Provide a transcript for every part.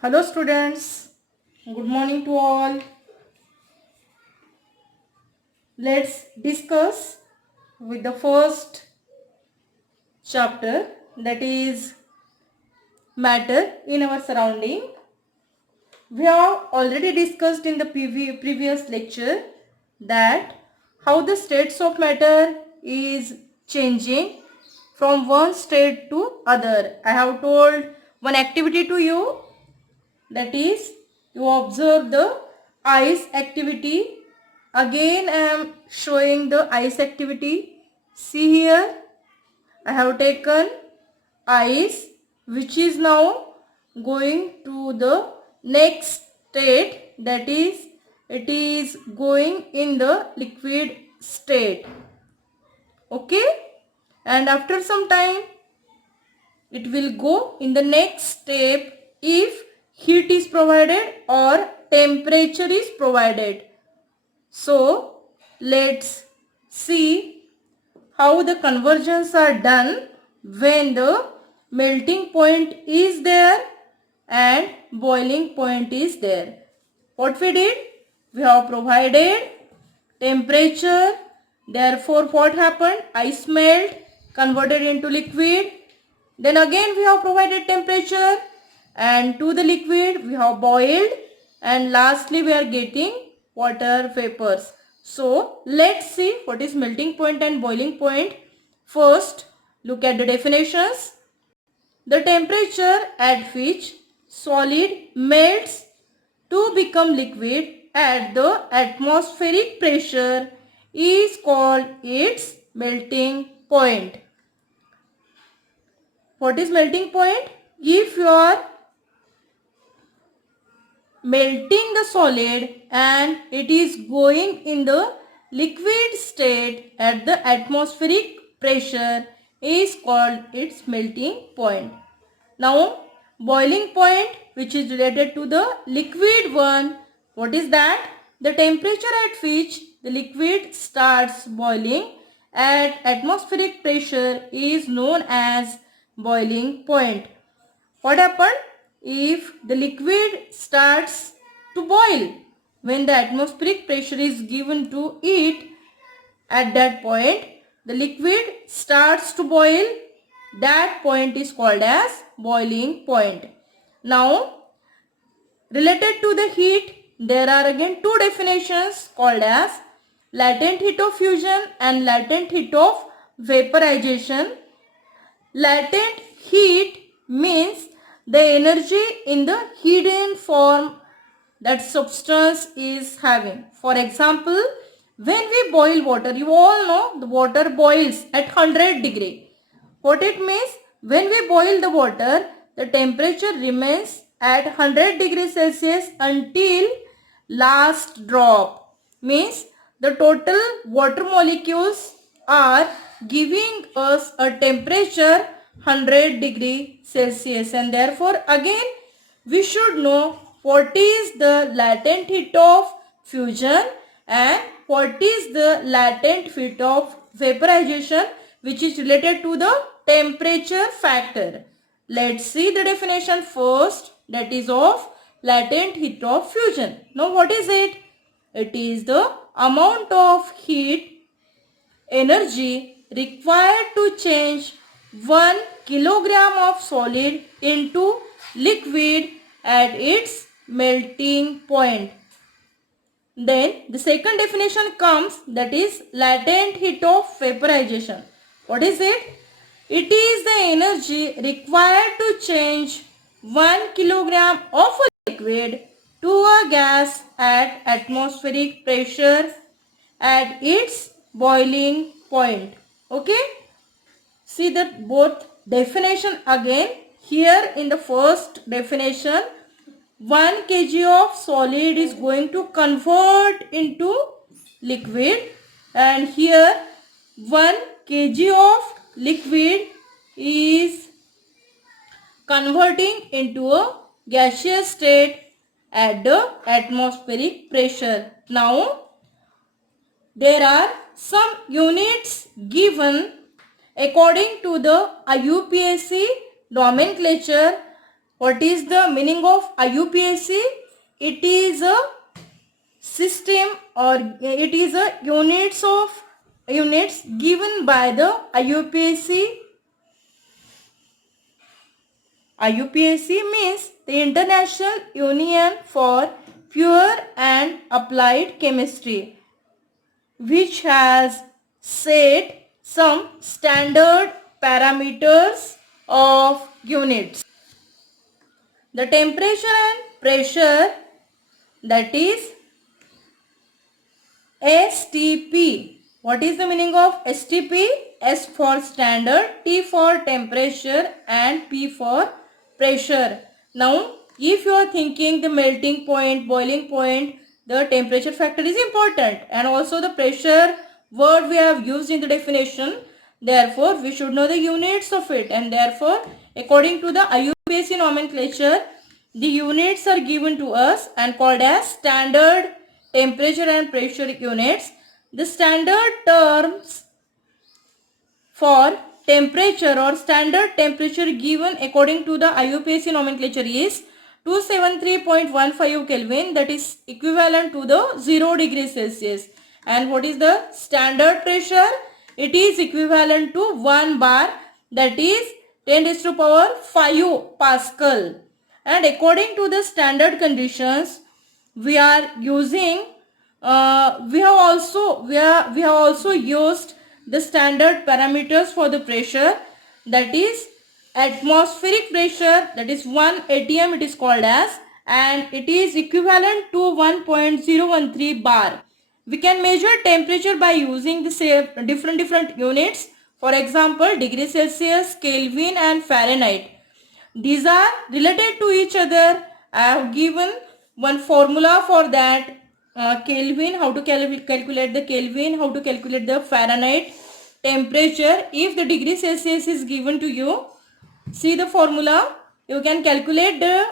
Hello students, good morning to all. Let's discuss with the first chapter, that is matter in our surrounding. We have already discussed in the previous lecture that how the states of matter is changing from one state to other. I have told one activity to you, that is you observe the ice activity. Again I am showing the ice activity. See here, I have taken ice which is now going to the next state, that is it is going in the liquid state. Okay, and after some time it will go in the next step if heat is provided or temperature is provided. So let's see how the conversions are done when the melting point is there and boiling point is there. What we did? We have provided temperature. Therefore what happened? Ice melt, converted into liquid. Then again we have provided temperature, and to the liquid we have boiled, and lastly we are getting water vapors. So let's see what is melting point and boiling point. First, look at the definitions. The temperature at which solid melts to become liquid at the atmospheric pressure is called its melting point. What is melting point? If you are melting the solid and it is going in the liquid state at the atmospheric pressure is called its melting point. Now boiling point, which is related to the liquid one, what is that? The temperature at which the liquid starts boiling at atmospheric pressure is known as boiling point. What happened? If the liquid starts to boil when the atmospheric pressure is given to it, at that point the liquid starts to boil, that point is called as boiling point. Now related to the heat, there are again two definitions called as latent heat of fusion and latent heat of vaporization. Latent heat means the energy in the hidden form that substance is having. For example, when we boil water, you all know the water boils at 100 degree. What it means? When we boil the water, the temperature remains at 100 degrees Celsius until last drop. Means the total water molecules are giving us a temperature 100 degree Celsius, and therefore again we should know what is the latent heat of fusion and what is the latent heat of vaporization, which is related to the temperature factor. Let's see the definition first, that is of latent heat of fusion. Now what is it? It is the amount of heat energy required to change 1 kilogram of solid into liquid at its melting point. Then the second definition comes, that is latent heat of vaporization. What is it? It is the energy required to change 1 kilogram of a liquid to a gas at atmospheric pressure at its boiling point. Okay? See that both definition again. Here in the first definition, 1 kg of solid is going to convert into liquid, and here 1 kg of liquid is converting into a gaseous state at the atmospheric pressure. Now there are some units given according to the IUPAC nomenclature. What is the meaning of IUPAC? It is a system, or it is a units given by the IUPAC. IUPAC means the International Union for Pure and Applied Chemistry, which has set some standard parameters of units. The temperature and pressure, that is STP. What is the meaning of STP? S for standard, T for temperature, and P for pressure. Now, if you are thinking the melting point, boiling point, the temperature factor is important, and also the pressure word we have used in the definition. Therefore, we should know the units of it, and therefore, according to the IUPAC nomenclature, the units are given to us and called as standard temperature and pressure units. The standard terms for temperature or standard temperature given according to the IUPAC nomenclature is 273.15 Kelvin, that is equivalent to the 0 degree Celsius. And what is the standard pressure? It is equivalent to 1 bar, that is 10 raised to power 5 Pascal. And according to the standard conditions, we are using we have also used the standard parameters for the pressure, that is atmospheric pressure, that is 1 atm it is called as, and it is equivalent to 1.013 bar. We can measure temperature by using the same different units. For example, degree Celsius, Kelvin and Fahrenheit. These are related to each other. I have given one formula for that. Kelvin, how to calculate the Kelvin, how to calculate the Fahrenheit temperature. If the degree Celsius is given to you, see the formula. You can calculate the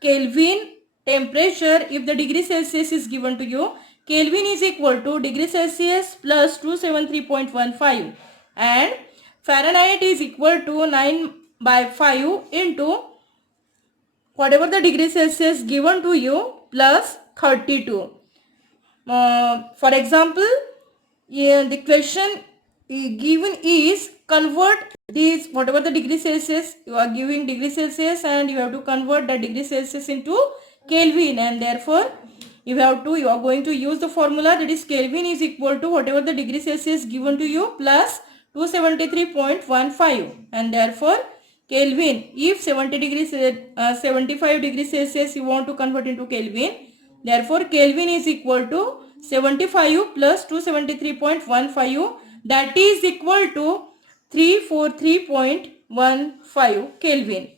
Kelvin temperature if the degree Celsius is given to you. Kelvin is equal to degree Celsius plus 273.15 and Fahrenheit is equal to 9/5 into whatever the degree Celsius given to you plus 32. For example, the question given is convert these, whatever the degree Celsius, you are giving degree Celsius and you have to convert the degree Celsius into Kelvin, and therefore you are going to use the formula, that is Kelvin is equal to whatever the degree Celsius given to you plus 273.15, and therefore Kelvin, if 75 degrees Celsius you want to convert into Kelvin, therefore Kelvin is equal to 75 plus 273.15, that is equal to 343.15 Kelvin.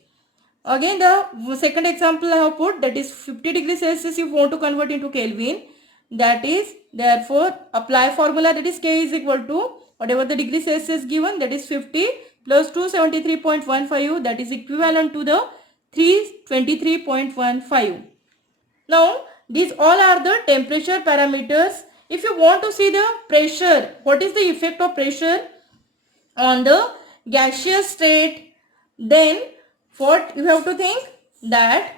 Again, the second example I have put, that is 50 degrees Celsius you want to convert into Kelvin, that is therefore apply formula, that is K is equal to whatever the degree Celsius given, that is 50 plus 273.15, that is equivalent to the 323.15. Now these all are the temperature parameters. If you want to see the pressure, what is the effect of pressure on the gaseous state, then what you have to think, that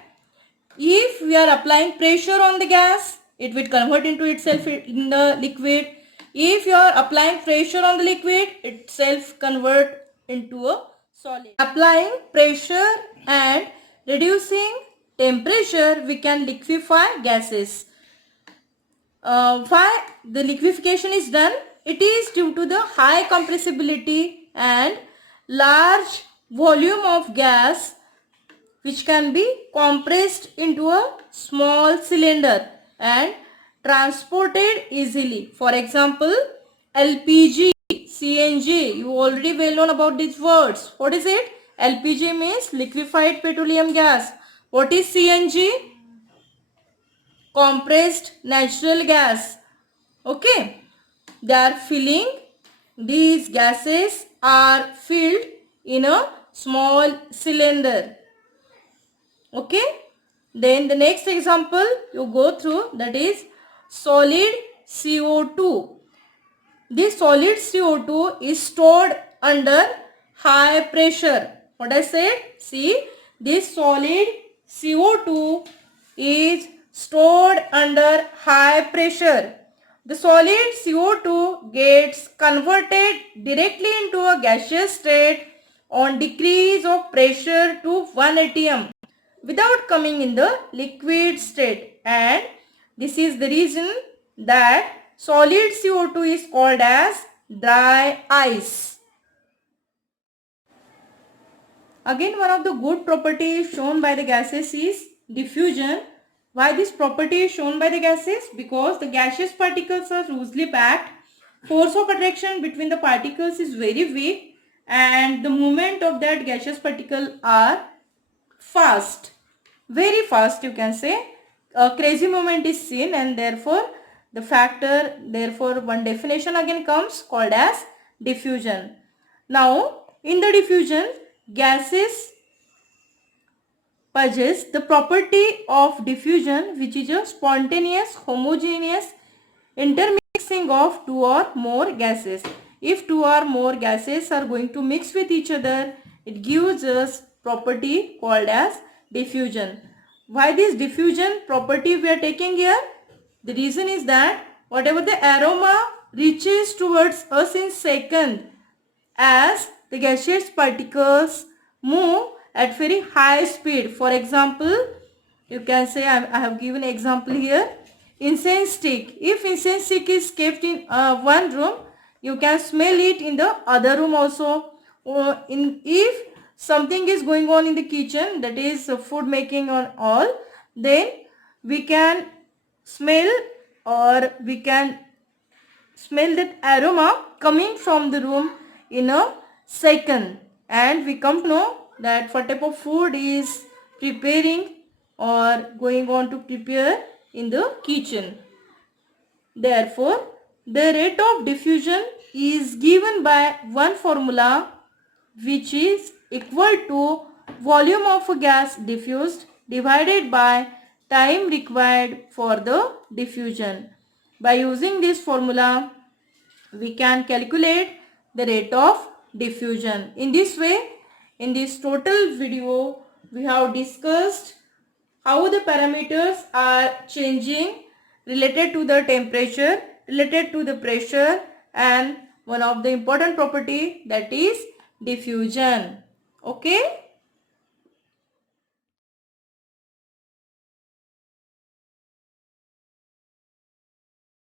if we are applying pressure on the gas, it will convert into itself in the liquid. If you are applying pressure on the liquid, itself convert into a solid. Applying pressure and reducing temperature, we can liquefy gases. Why the liquefaction is done? It is due to the high compressibility and large volume of gas which can be compressed into a small cylinder and transported easily. For example, LPG, CNG, you already well known about these words. What is it? LPG means liquefied petroleum gas. What is CNG? Compressed natural gas. Okay. They are filling, these gases are filled in a small cylinder. Okay. Then the next example you go through, that is solid CO2. This solid CO2 is stored under high pressure. What I said? See, this solid CO2 is stored under high pressure. The solid CO2 gets converted directly into a gaseous state on decrease of pressure to 1 atm without coming in the liquid state, and this is the reason that solid CO2 is called as dry ice. Again, one of the good properties shown by the gases is diffusion. Why this property is shown by the gases? Because the gaseous particles are loosely packed. Force of attraction between the particles is very weak and the movement of that gaseous particle are fast. Very fast, you can say. A crazy movement is seen, and therefore one definition again comes called as diffusion. Now, in the diffusion, gases possess the property of diffusion, which is a spontaneous homogeneous intermixing of two or more gases. If two or more gases are going to mix with each other, it gives us property called as diffusion. Why this diffusion property we are taking here? The reason is that whatever the aroma reaches towards us in second, as the gaseous particles move at very high speed. For example, you can say I have given an example here. Incense stick. If incense stick is kept in one room, you can smell it in the other room also. Or if something is going on in the kitchen, that is food making or all, then we can smell that aroma coming from the room in a second, and we come to know that what type of food is preparing or going on to prepare in the kitchen. Therefore, the rate of diffusion is given by one formula, which is equal to volume of a gas diffused divided by time required for the diffusion. By using this formula, we can calculate the rate of diffusion. In this way, in this total video, we have discussed how the parameters are changing related to the temperature, related to the pressure, and one of the important property, that is diffusion. Okay.